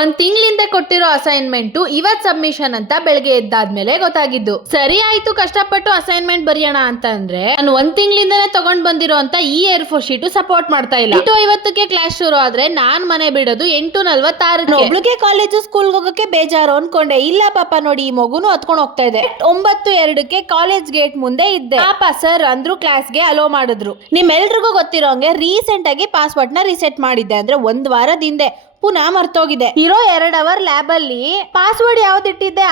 ಒಂದ್ ತಿಂಗಳಿಂದ ಕೊಟ್ಟಿರೋ ಅಸೈನ್ಮೆಂಟ್ ಇವತ್ ಸಬ್ಮಿಷನ್ ಅಂತ ಬೆಳಗ್ಗೆ ಎದ್ದಾದ್ಮೇಲೆ ಗೊತ್ತಾಗಿದ್ದು. ಸರಿ ಆಯ್ತು ಕಷ್ಟಪಟ್ಟು ಅಸೈನ್ಮೆಂಟ್ ಬರೆಯೋಣ ಅಂತ ಅಂದ್ರೆ ನಾನು ಒಂದ್ ತಿಂಗಳಿಂದನೇ ತಗೊಂಡ್ ಬಂದಿರೋ ಅಂತ ಈ A4 ಶೀಟ್ ಸಪೋರ್ಟ್ ಮಾಡ್ತಾ ಇಲ್ಲ. 8:50ಕ್ಕೆ ಕ್ಲಾಸ್ ಶುರು ಆದ್ರೆ ನಾನ್ ಮನೆ ಬಿಡೋದು 8:46. ಒಬ್ಳಿಗೆ ಕಾಲೇಜು ಸ್ಕೂಲ್ ಹೋಗಕ್ಕೆ ಬೇಜಾರು ಅನ್ಕೊಂಡೆ. ಇಲ್ಲ ಪಾಪ ನೋಡಿ ಈ ಮಗುನು ಹತ್ಕೊಂಡ್ ಹೋಗ್ತಾ ಇದೆ. 9:02ಕ್ಕೆ ಕಾಲೇಜ್ ಗೇಟ್ ಮುಂದೆ ಇದ್ದೆ. ಪಾಪ ಸರ್ ಅಂದ್ರು ಕ್ಲಾಸ್ಗೆ ಅಲೋ ಮಾಡಿದ್ರು. ನಿಮ್ಮೆಲ್ರಿಗೂ ಗೊತ್ತಿರೋಂಗೆ ರೀಸೆಂಟ್ ಆಗಿ ಪಾಸ್ವರ್ಡ್ ನ ರಿಸೆಟ್ ಮಾಡಿದ್ದೆ, ಅಂದ್ರೆ 1 ವಾರದ ಹಿಂದೆ. ಪುನಃ ಮರ್ತೋಗಿದೆ. ಇರೋ 2 ಅವರ್ ಲ್ಯಾಬ್ ಅಲ್ಲಿ ಪಾಸ್ವರ್ಡ್ ಯಾವ್ದಿಟ್ಟಿದ್ದೆ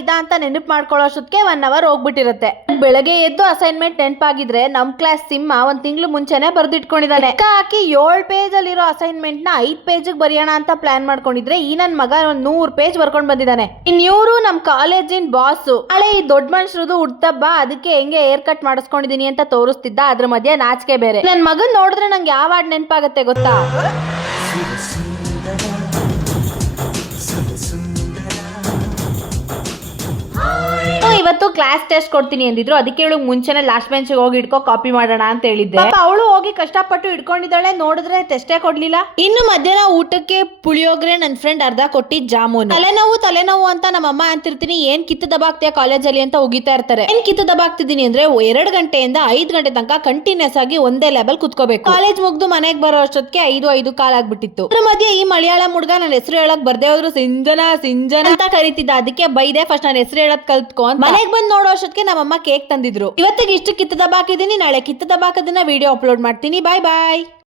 ಇದ ಅಂತ ನೆನಪು ಮಾಡ್ಕೊಳ್ಳೋಷ್ಟಕ್ಕೆ 1 ಅವರ್ ಹೋಗ್ಬಿಟ್ಟಿರುತ್ತೆ. ಬೆಳಗ್ಗೆ ಎದ್ದು ಅಸೈನ್ಮೆಂಟ್ ನೆನಪಾಗಿದ್ರೆ ನಮ್ ಕ್ಲಾಸ್ ಸಿಂಹ 1 ತಿಂಗಳು ಮುಂಚೆನೆ ಬರ್ದಿಟ್ಕೊಂಡಿದ್ದಾನೆ. ಹಾಕಿ 7 ಪೇಜ್ ಅಲ್ಲಿರೋ ಅಸೈನ್ಮೆಂಟ್ ನ 5 ಪೇಜ್ ಬರೆಯೋಣ ಅಂತ ಪ್ಲಾನ್ ಮಾಡ್ಕೊಂಡಿದ್ರೆ ಈ ನನ್ ಮಗ 100 ಪೇಜ್ ಬರ್ಕೊಂಡ್ ಬಂದಿದ್ದಾನೆ. ಇನ್ಯೂರು ನಮ್ ಕಾಲೇಜಿನ ಬಾಸ್ ಹಳೆ ಈ ದೊಡ್ಡ ಮನುಷ್ಯರದು ಹುಟ್ಟಬ್ಬ, ಅದಕ್ಕೆ ಹೆಂಗೆ ಹೇರ್ ಕಟ್ ಮಾಡಿಸ್ಕೊಂಡಿದೀನಿ ಅಂತ ತೋರಿಸ್ತಿದ್ದ. ಅದ್ರ ಮಧ್ಯೆ ನಾಚಿಕೆ ಬೇರೆ. ನನ್ ಮಗನ್ ನೋಡಿದ್ರೆ ನಂಗೆ ಯಾವ ಹಾಡ್ ನೆನಪಾಗತ್ತೆ ಗೊತ್ತಾ? ಇವತ್ತು ಕ್ಲಾಸ್ ಟೆಸ್ಟ್ ಕೊಡ್ತೀನಿ ಅಂದಿದ್ರು, ಅದಕ್ಕೆ ಇವಳು ಮುಂಚೆನೆ ಲಾಸ್ಟ್ ಬೆಂಚ್ ಹೋಗಿ ಇಟ್ಕೋ ಕಾಪಿ ಮಾಡೋಣ ಅಂತ ಹೇಳಿದ್ದೆ. ಅವಳು ಹೋಗಿ ಕಷ್ಟಪಟ್ಟು ಇಟ್ಕೊಂಡಿದ್ದಾಳೆ, ನೋಡಿದ್ರೆ ಟೆಸ್ಟೇ ಕೊಡ್ಲಿಲ್ಲ. ಇನ್ನು ಮಧ್ಯಾಹ್ನ ಊಟಕ್ಕೆ ಪುಳಿಯೋಗ್ರೆ ನನ್ ಫ್ರೆಂಡ್ ಅರ್ಧ ಕೊಟ್ಟಿ ಜಾಮೂನ್. ತಲೆನೋವು ಅಂತ ನಮ್ಮಮ್ಮ ಅಂತಿರ್ತೀನಿ, ಏನ್ ಕಿತ್ತು ದಬಾಕ್ತಿಯ ಕಾಲೇಜಲ್ಲಿ ಅಂತ ಉಗಿತಾ ಇರ್ತಾರೆ. ಏನ್ ಕಿತ್ತು ದಬಾಕ್ತಿದೀನಿ ಅಂದ್ರೆ 2 ಗಂಟೆಯಿಂದ 5 ಗಂಟೆ ತನಕ ಕಂಟಿನ್ಯೂಸ್ ಆಗಿ ಒಂದೇ ಲೆವೆಲ್ ಕುತ್ಕೋಬೇಕು. ಕಾಲೇಜ್ ಮುಗ್ದು ಮನೆಗೆ ಬರೋ ಅಷ್ಟೊತ್ತಿಗೆ 5 ಕಾಲ್ ಆಗ್ಬಿಟ್ಟಿತ್ತು. ಅದ್ರ ಮಧ್ಯೆ ಈ ಮಲಯಾಳಂ ಹುಡುಗ ನನ್ನ ಹೆಸರು ಹೇಳಕ್ ಬರ್ದೇ ಹೋದ್ರು ಸಿಂಜನಾ ಅಂತ ಕರೀತಿದ್ದ. ಅದಕ್ಕೆ ಬೈದೆ, ಫಸ್ಟ್ ನನ್ನ ಹೆಸರು ಹೇಳಕ್ ಕಲ್ತ್ಕೊಂಡ್ ಮನೆಗ್ ಬಂದ್ ನೋಡೋ ಅಷ್ಟೊತ್ತಿಗೆ ನಮ್ಮಮ್ಮ ಕೇಕ್ ತಂದಿದ್ರು. ಇವತ್ತಿಗೆ ಇಷ್ಟು ಕಿತ್ತು ದಬಾಕಿದೀನಿ, ನಾಳೆ ಕಿತ್ತು ದಬಾಕದನ್ನ ವಿಡಿಯೋ ಅಪ್ಲೋಡ್ ಮಾಡ್ತೀನಿ. ಬಾಯ್ ಬಾಯ್.